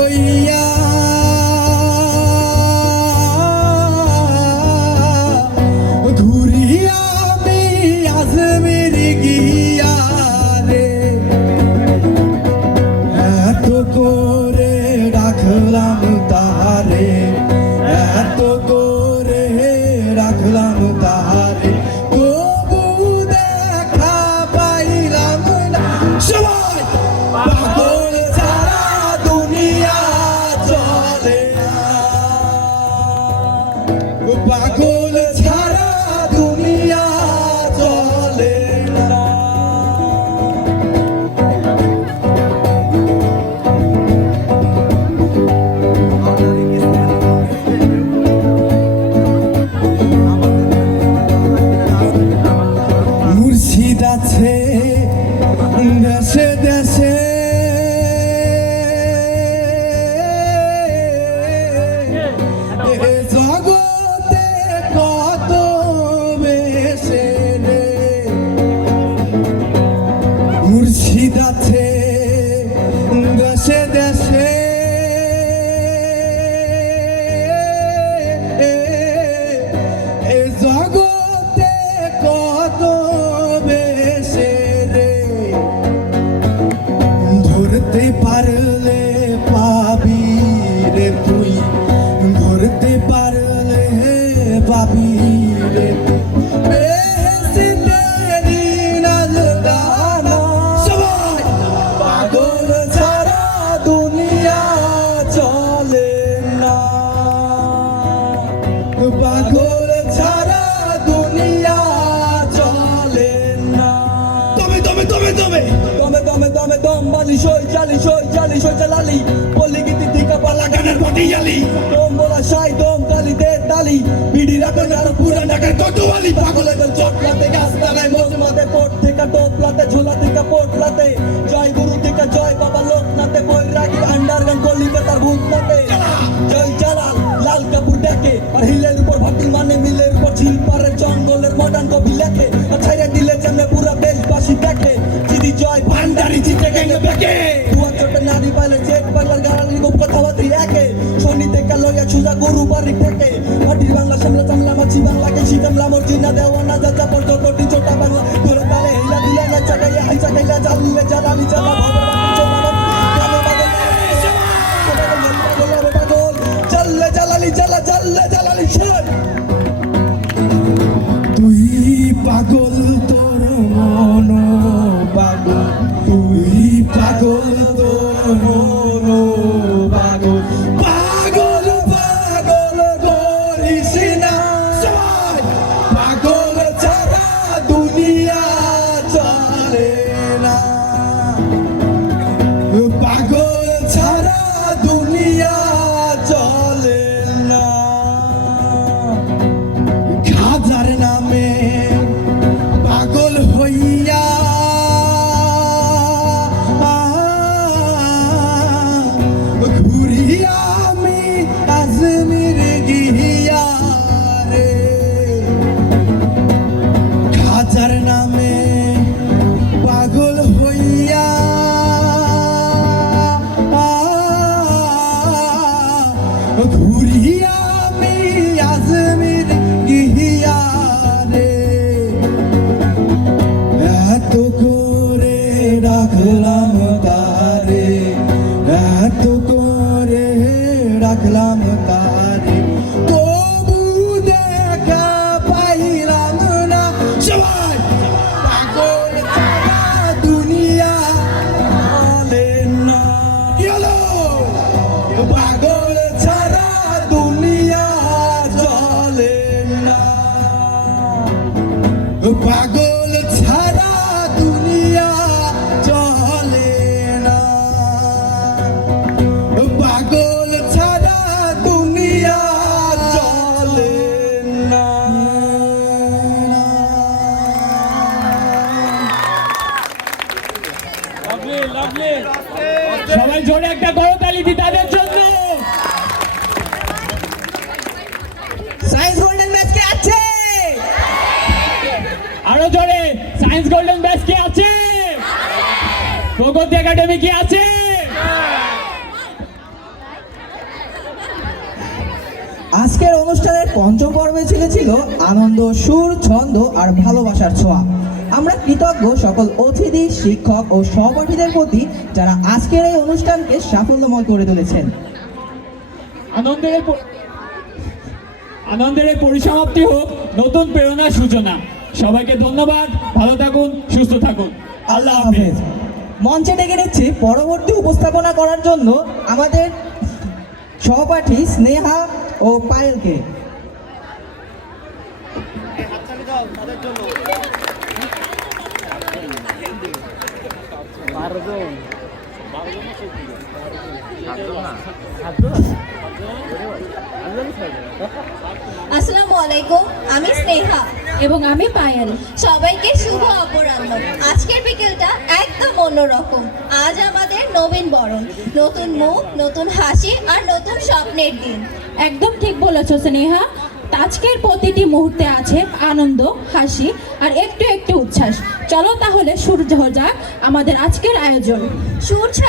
我一样 পাগল ছাড়া দুনিয়া পাগল ছাড়া দুনিয়া চলে না। দুনিয়া চলে না। তবে তবে তবে তবে দমে বালি সই জালি সই জালি সই জালালি। পল্লি গীতি টিকা পালা লাগানের পাটি জালি। দম বলা সাই তালি বিড়ি রাখো না পুরা ঢাকার কটুয়ালি। পাগলে গেল চটলাতে গাছ লাগায় মজমাতে কোট থেকে টোপলাতে, ঝোলা থেকে পোটলাতে। জয় গুরু থেকে জয় বাবা লোকনাথে বই রাখি আন্ডারগ্রাউন্ড কলিকাতার ভূতনাথে। জয় জালাল, লাল কাপুর ডেকে আর হিলের উপর ভাটি মানে মিলের উপর ঝিল পারে জঙ্গলের মডার্ন কবি লেখে। ছাইরে দিলে যেমনে পুরা দেশবাসী দেখে চিদি জয় ভান্ডারি জিতে গেলে বেকে। দুয়ার চোটে নারী পাইলে চেক পাইলার গাড়ি গোপ কথাবার্তি একে। শনি থেকে লইয়া ছুজা গরু বাড়ি থেকে মাটির বাংলা সামলা চামলা, মাছি বাংলাকে শিখামলা মর্জিনা দেওয়া না যা চাপর কোটি ছোটা বাংলা তোর তালে হিলা দিলা, না, চাকাইয়া হাইসা খাইলা জালিলে জালালি জালা সবাই জোরে একটা দি তাদের জন্য। আরও জোরে সায়েন্স গোল্ডেন ব্যাচ আছে? প্রগতি একাডেমি কি আছে? আজকের অনুষ্ঠানের পঞ্চম পর্বে ছিল আনন্দ সুর ছন্দ আর ভালোবাসার ছোঁয়া। আমরা কৃতজ্ঞ সকল অতিথি শিক্ষক ও সহপাঠীদের প্রতি যারা আজকের এই অনুষ্ঠানকে সাফল্যময় করে তুলেছেন। আনন্দের আনন্দের এই পরিসমাপ্তি হোক নতুন প্রেরণার সূচনা। সবাইকে ধন্যবাদ ভালো থাকুন সুস্থ থাকুন। আল্লাহ হাফেজ। মঞ্চে ডেকে নিচ্ছি পরবর্তী উপস্থাপনা করার জন্য আমাদের সহপাঠী স্নেহা ও পায়েলকে। আসসালামু আলাইকুম আমি স্নেহা। এবং আমি পায়েল সবাইকে শুভ অপরাহ্ন। আজকের বিকেলটা একদম অন্যরকম। আজ আমাদের নবীন বরণ। নতুন মুখ নতুন হাসি আর নতুন স্বপ্নের দিন। একদম ঠিক বলেছ স্নেহা। আজকের প্রতিটি মুহূর্তে আছে আনন্দ হাসি আর একটু একটু উচ্ছ্বাস। চলো তাহলে সূর্য যাক আমাদের আজকের আয়োজন। সুর ছাড়া